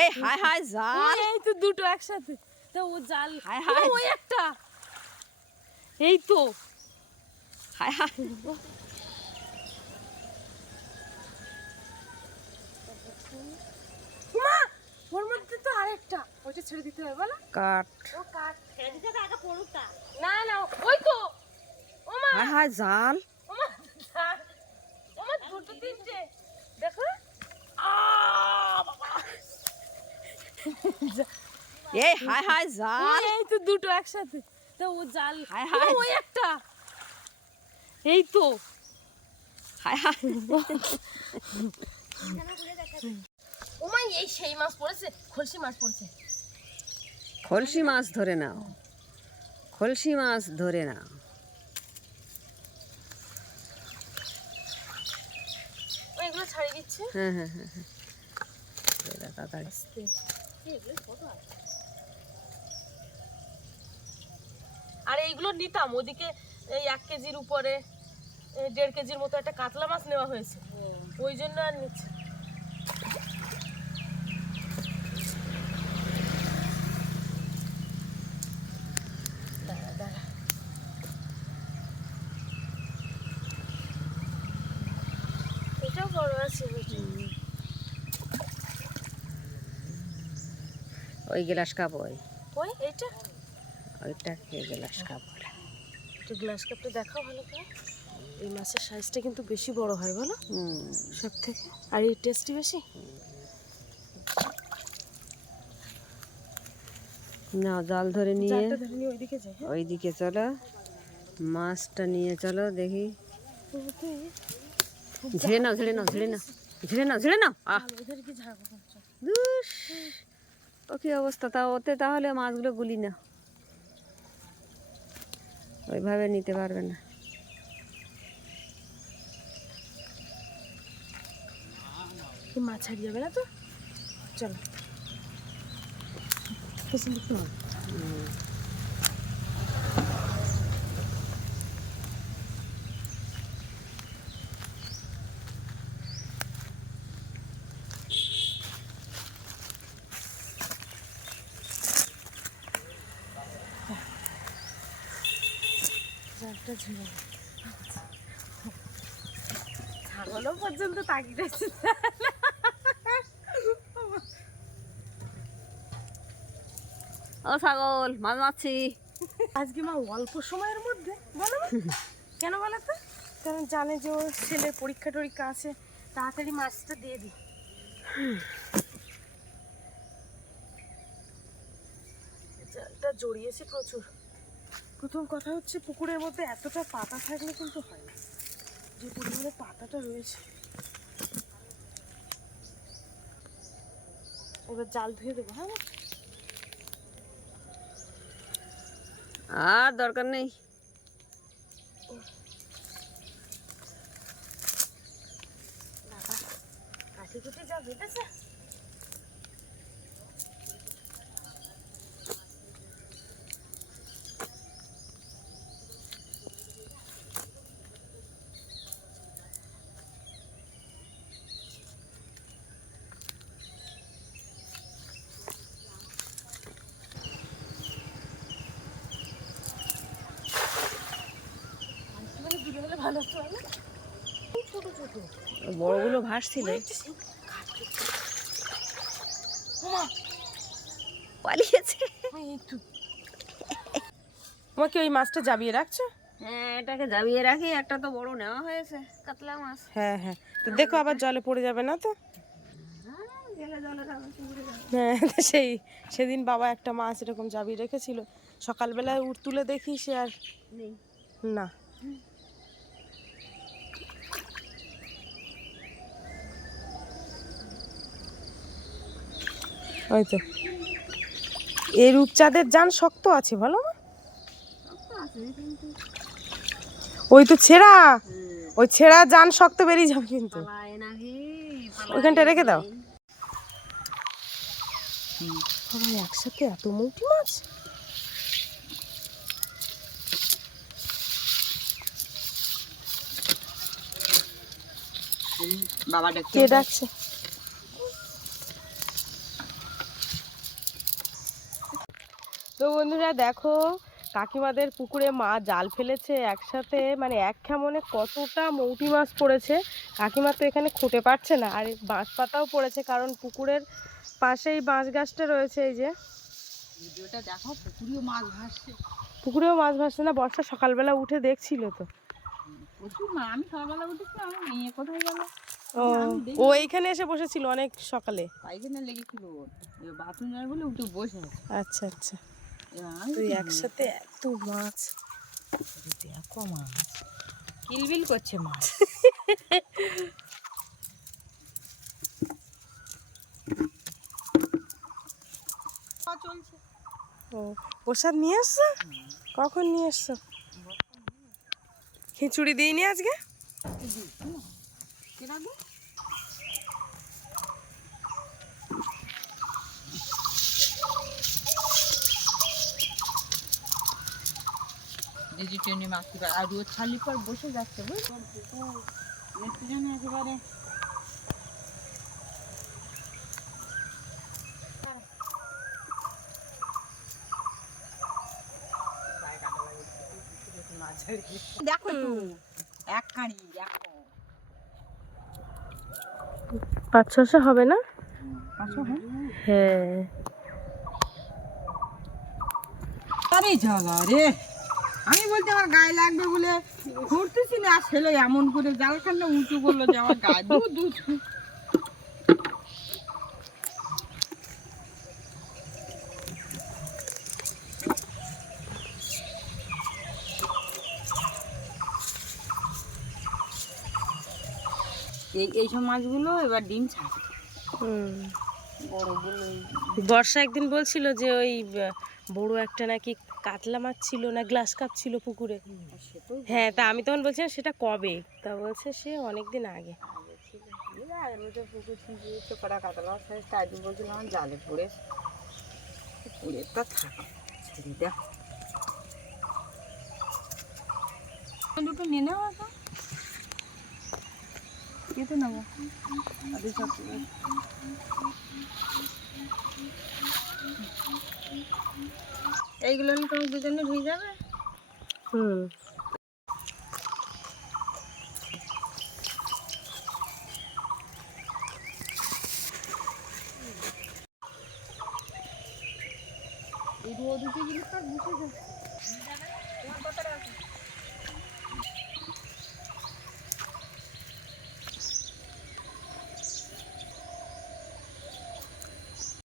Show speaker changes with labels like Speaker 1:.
Speaker 1: এই হায় হায় জাল।
Speaker 2: এই তো দুটো একসাথে। তা ও জাল।
Speaker 1: হায় হায়।
Speaker 2: ওই একটা। এই তো।
Speaker 1: হায় হায়
Speaker 2: মা ওর মধ্যে তো আরেকটা। ওইটা ছেড়ে দিতে হবে বলো।
Speaker 1: কাট।
Speaker 2: ও কাট। ছেড়ে দিতে আগে পড়ুকটা না না ওই তো। ও মা
Speaker 1: হায় হায় জাল।
Speaker 2: ও মা জাল। ও মা দুটো তিনটে। দেখো আ বাবা
Speaker 1: এই হায় হায় জাল।
Speaker 2: এই তো দুটো একসাথে। তা ও জাল।
Speaker 1: হায় হায়।
Speaker 2: ওই একটা। এই তো।
Speaker 1: হায় হায়
Speaker 2: ও মা এই সেই মাছ পড়েছে খলসি মাছ পড়েছে।
Speaker 1: খলসি মাছ ধরে নাও। খলসি মাছ ধরে নাও।
Speaker 2: ও এগুলো ছাড়িয়ে দিচ্ছে।
Speaker 1: হ্যাঁ হ্যাঁ হ্যাঁ হ্যাঁ। তাড়াতাড়ি
Speaker 2: আর এইগুলো নিতাম, ওদিকে এই এক কেজির উপরে দেড় কেজির মতো একটা কাতলা মাছ নেওয়া হয়েছে ওই জন্য আর নিচ্ছি। এটাও বড় আছে বুঝি।
Speaker 1: ওই গ্লাস কাপ ওই।
Speaker 2: ওই এইটা?
Speaker 1: ওইটাকে গ্লাস কাপ বলে
Speaker 2: একটু গ্লাস কাপটা দেখাও ভালো করে। এই মাছের সাইজটা কিন্তু বেশি বড় হয় বলো? সব থেকে। আর এই টেস্টি বেশি?
Speaker 1: নাও জাল ধরে নিয়ে।
Speaker 2: ওইদিকে হ্যাঁ?
Speaker 1: ওইদিকে চলো। মাছটা নিয়ে চলো দেখি। ঝেড়ে নাও ঝেড়ে নাও ঝেড়ে নাও। ঝেড়ে নাও ঝেড়ে নাও। আহ? দুস ও কি অবস্থা? তা ওতে তাহলে মাছগুলো গুলি না ওইভাবে নিতে পারবে না।
Speaker 2: মাছ ছাড়িয়ে যাবে না তো? চলো। পেছন হবে। ঝুলে ছাগলও পর্যন্ত তাকিয়ে রয়েছে
Speaker 1: ও ছাগল মাছ মারছি।
Speaker 2: আজকে মা অল্প সময়ের মধ্যে বলো? কেন বলো তো? কারণ জানে যে ওর ছেলের পরীক্ষা টরীক্ষা আছে তাড়াতাড়ি মাছটা দিয়ে দিই। জালটা জড়িয়েছে প্রচুর। প্রথম কথা হচ্ছে পুকুরের মধ্যে এতটা পাতা থাকলে কিন্তু হয় না। যে পরিমাণে পাতাটা রয়েছে। ওদের জাল ধুয়ে দেবো হ্যাঁ
Speaker 1: আর দরকার নেই।
Speaker 2: কাঠি কুটি যা বেঁধেছে।
Speaker 1: বড়গুলো ভাসছিল। পালিয়েছে।
Speaker 2: তোমাকে ওই মাছটা জাবিয়ে রাখছো?
Speaker 1: হ্যাঁ এটাকে জাবিয়ে রাখি একটা তো বড় নেওয়া হয়েছে কাতলা মাছ।
Speaker 2: হ্যাঁ হ্যাঁ। তো দেখো আবার জলে পড়ে যাবে না তো। হ্যাঁ সেই সেদিন বাবা একটা মাছ এরকম জাবিয়ে রেখেছিল। সকালবেলায় উঠ তুলে দেখি সে আর
Speaker 1: নেই।
Speaker 2: না। ওই তো। এই রূপচাঁদের যান শক্ত আছে বলো ওই তো ছেঁড়া। ওই ছেঁড়া যান শক্ত বেরিয়ে যাবে কিন্তু। ওইখানটা রেখে দাও। একসাথে এত মৌটি মাছ।
Speaker 1: বাবা
Speaker 2: কে ডাকছে? তো বন্ধুরা দেখো কাকিমাদের পুকুরে মা জাল ফেলেছে একসাথে মানে এক খেমনে কতটা মৌটি মাছ পড়েছে। কাকিমা তো এখানে খুঁটে পারছে না আর বাঁশ পাতাও পড়েছে কারণ পুকুরের পাশেই বাঁশ গাছটা রয়েছে এই যে।
Speaker 3: ভিডিওটা দেখো পুকুরেও মাছ ভাসছে।
Speaker 2: পুকুরেও মাছ ভাসছে না বর্ষা সকালবেলা উঠে দেখছিল তো।
Speaker 3: আমি সকালবেলা উঠেছি আমার মেয়ে কোথায় গেল?
Speaker 2: ও ও এইখানে এসে বসেছিল অনেক সকালে।
Speaker 3: পায়খানা লেগেছিল বাথরুম যাবে বলে উঠে বসে
Speaker 2: আচ্ছা আচ্ছা। তুই একসাথে এত মাছ।
Speaker 3: দেখো মাছ। কিলবিল করছে মাছ। চলছে
Speaker 2: ও প্রসাদ নিয়ে এসছো? কখন নিয়ে এসছো? খিচুড়ি দিইনি আজকে?
Speaker 3: দিদি ট্রেনে মাছ তুলে আর পর বসে যাচ্ছে বুঝলি? যেন একেবারে দেখো এক কাঁড়ি
Speaker 2: পাঁচ ছশো হবে না?
Speaker 3: পাঁচশো হ্যাঁ। আরে রে। আমি বলছি আমার গায়ে লাগবে বলে ঘুরতেছি না। আর ছেলে এমন করে জালখানটা উঁচু করল যে আমার গায়ে দু দু এই এইসব মাছগুলো এবার ডিম ছাড়ে।
Speaker 2: বর্ষা একদিন বলছিল যে ওই বড় একটা নাকি কাতলা মাছ ছিল না গ্লাস কাপ ছিল পুকুরে। হ্যাঁ তা আমি তখন বলছিলাম সেটা কবে? তা বলছে সে অনেক দিন আগে।
Speaker 3: আগে ছিল এই আগের বছর পুকুর ছিঁচে চোপড়া কাতলা সাইজ তাই দিন বলছিলাম আমার জালে পড়ে পড়ে তা থাক ছেড়ে দেখ দুটো নিয়ে নেওয়া তো কেটে নেব আরে সব এইগুলো নিয়ে তোমার দুজনে ধুয়ে যাবে?
Speaker 2: হুম।
Speaker 3: এই রোদ উঠে গেলে বসে যাবে।